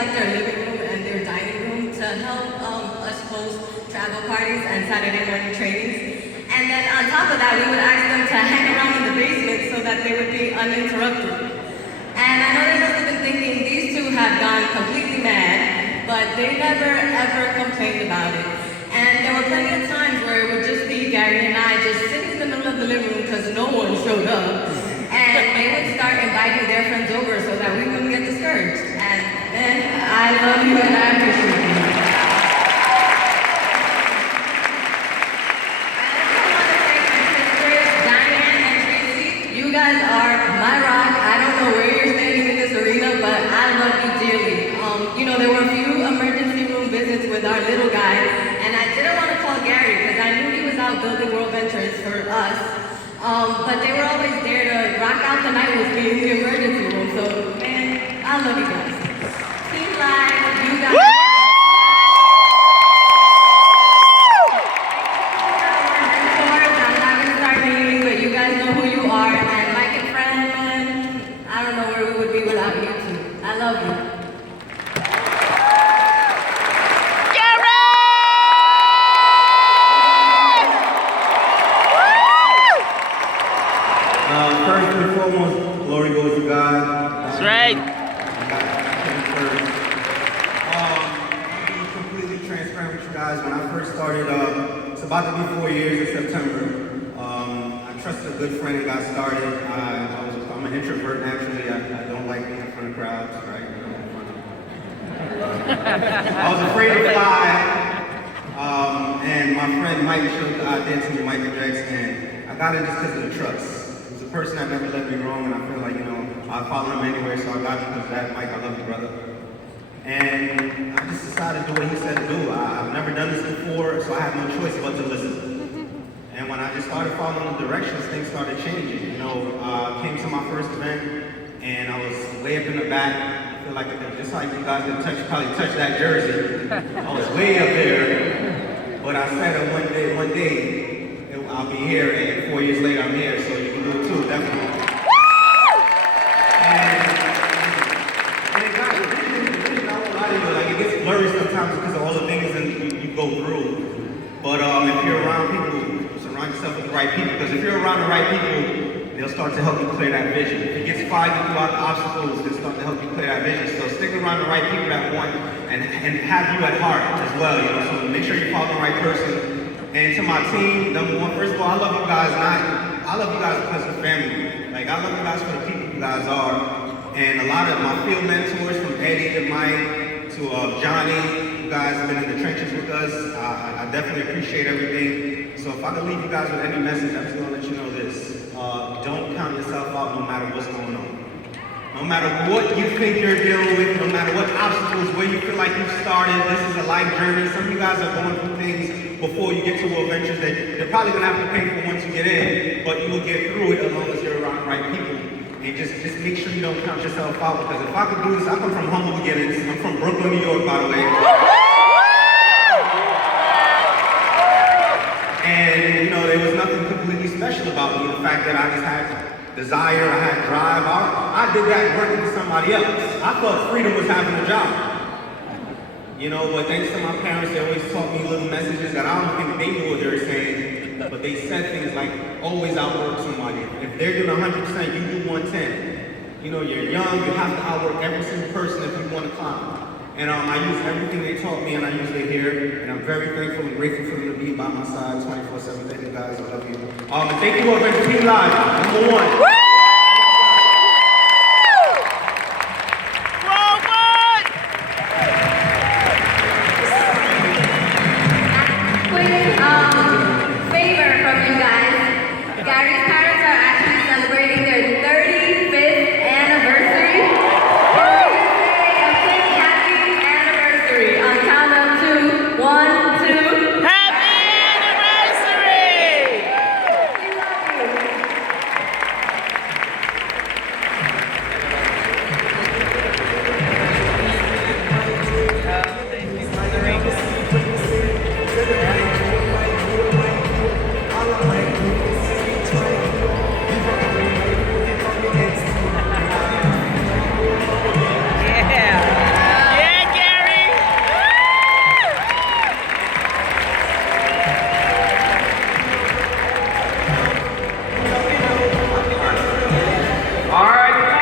out their living room and their dining room to help us host travel parties and Saturday morning trainings. And then on top of that, we would ask them to hang around in the basement so that they would be uninterrupted. And I know they must have been thinking these two have gone completely mad, but they never ever complained about it. And there were plenty of times where it would just be Gary and I just sitting in the middle of the living room because no one showed up. And they would start inviting their friends over so that we wouldn't get discouraged. And then I love you and I appreciate you. You guys are my rock. I don't know where you're standing in this arena, but I love you dearly. There were a few emergency room visits with our little guy, and I didn't want to call Gary because I knew he was out building World Ventures for us. But they were always there to rock out the night with me in the emergency room. So, man, I love you guys. Team Live, you guys. I'm not going to start naming, but you guys know who you are. And Mike and Fran, I don't know where we would be without you two. I love you. First and foremost, glory goes to God. That's right. To be completely transparent with you guys, when I first started, it's about to be 4 years in September. I trusted a good friend and got started. I'm an introvert naturally. I don't like being in front of crowds, right? I was afraid to fly, and my friend Mike showed the idea to me, Michael Jackson, and I got it just because of the trust. Person that never led me wrong, and I feel like, I follow him anyway, so I got you because of that. Mike, I love you, brother. And I just decided to do what he said to do. I've never done this before, so I had no choice but to listen. And when I just started following the directions, things started changing. Came to my first event, and I was way up in the back. I feel like, just like you guys didn't probably touch that jersey. I was way up there. But I said that one day, I'll be here, and 4 years later I'm here, so you can do it too, definitely. And it got the vision, I won't lie to you, like it gets blurry sometimes because of all the things that you go through. But if you're around people, surround yourself with the right people, because if you're around the right people, they'll start to help you clear that vision. If it gets foggy throughout the obstacles, they'll start to help you clear that vision. So stick around the right people that want and have you at heart as well, so make sure you follow the right person. And to my team, number one, first of all, I love you guys. I love you guys because of family. Like, I love you guys for the people you guys are. And a lot of my field mentors, from Eddie to Mike to Johnny, you guys have been in the trenches with us. I definitely appreciate everything. So if I could leave you guys with any message, I'm just gonna let you know this. Don't count yourself out no matter what's going on. No matter what you think you're dealing with, no matter what obstacles, where you feel like you've started, this is a life journey. Some of you guys are going through things before you get to World Ventures that you're probably gonna have to pay for once you get in, but you will get through it as long as you're around the right people. And just make sure you don't count yourself out, because if I could do this, I come from humble beginnings. I'm from Brooklyn, New York, by the way. And there was nothing completely special about me. The fact that I just had desire, I had drive. I did that working for somebody else. I thought freedom was having a job. But thanks to my parents, they always taught me little messages that I don't think they knew what they were saying, but they said things like, always outwork somebody. If they're doing 100%, you do 110. You're young, you have to outwork every single person if you want to climb. And I use everything they taught me, and I use it here, and I'm very thankful and grateful for them to be by my side 24/7. Thank you guys, I love you. And thank you all for Team Live, number one.